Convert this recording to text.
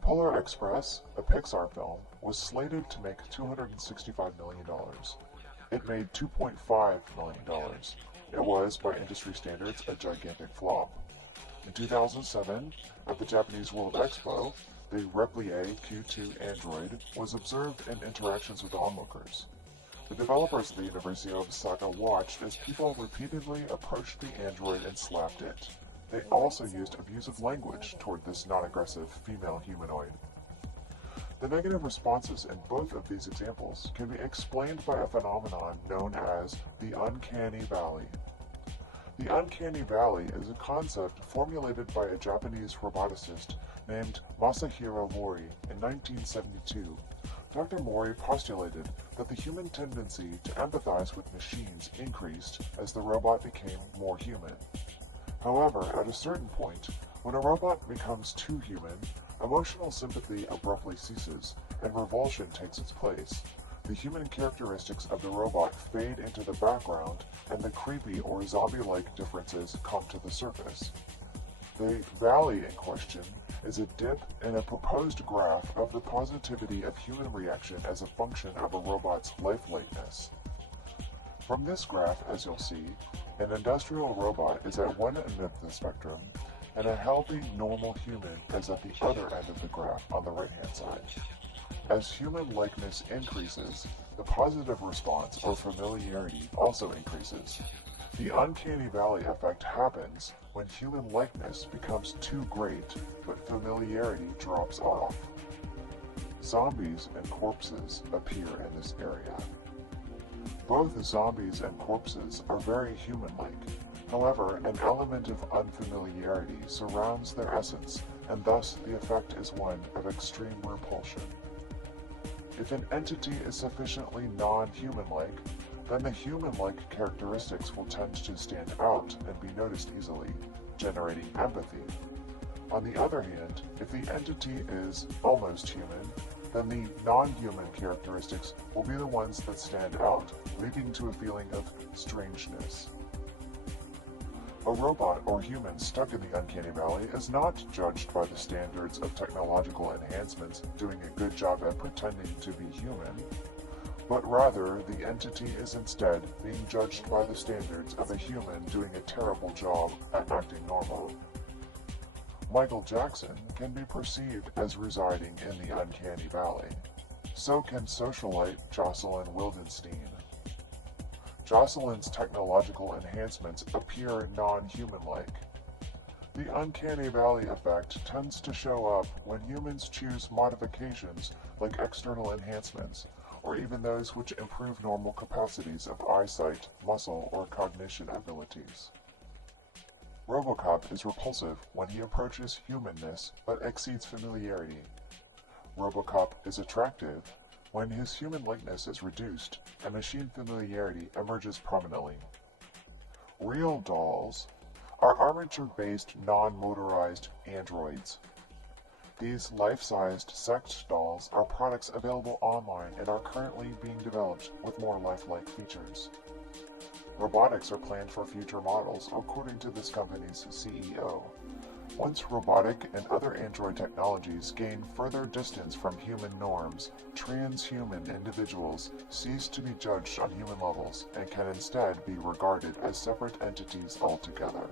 Polar Express, a Pixar film, was slated to make $265 million. It made $2.5 million. It was, by industry standards, a gigantic flop. In 2007, at the Japanese World Expo, the Replier Q2 android was observed in interactions with onlookers. The developers of the University of Osaka watched as people repeatedly approached the android and slapped it. They also used abusive language toward this non-aggressive female humanoid. The negative responses in both of these examples can be explained by a phenomenon known as the uncanny valley. The uncanny valley is a concept formulated by a Japanese roboticist named Masahiro Mori in 1972. Dr. Mori postulated that the human tendency to empathize with machines increased as the robot became more human. However, at a certain point, when a robot becomes too human, emotional sympathy abruptly ceases, and revulsion takes its place. The human characteristics of the robot fade into the background, and the creepy or zombie-like differences come to the surface. The valley in question is a dip in a proposed graph of the positivity of human reaction as a function of a robot's lifelightness. From this graph, as you'll see, an industrial robot is at one end of the spectrum, and a healthy, normal human is at the other end of the graph on the right-hand side. As human likeness increases, the positive response or familiarity also increases. The uncanny valley effect happens when human likeness becomes too great, but familiarity drops off. Zombies and corpses appear in this area. Both zombies and corpses are very human-like. However, an element of unfamiliarity surrounds their essence, and thus the effect is one of extreme repulsion. If an entity is sufficiently non-human-like, then the human-like characteristics will tend to stand out and be noticed easily, generating empathy. On the other hand, if the entity is almost human, then the non-human characteristics will be the ones that stand out, leading to a feeling of strangeness. A robot or human stuck in the uncanny valley is not judged by the standards of technological enhancements doing a good job at pretending to be human, but rather the entity is instead being judged by the standards of a human doing a terrible job at acting normal. Michael Jackson can be perceived as residing in the uncanny valley. So can socialite Jocelyn Wildenstein. Jocelyn's technological enhancements appear non-human-like. The uncanny valley effect tends to show up when humans choose modifications like external enhancements, or even those which improve normal capacities of eyesight, muscle, or cognition abilities. RoboCop is repulsive when he approaches humanness but exceeds familiarity. RoboCop is attractive when his human likeness is reduced and machine familiarity emerges prominently. Real dolls are armature-based non-motorized androids. These life-sized sex dolls are products available online and are currently being developed with more lifelike features. Robotics are planned for future models, according to this company's CEO. Once robotic and other android technologies gain further distance from human norms, transhuman individuals cease to be judged on human levels and can instead be regarded as separate entities altogether.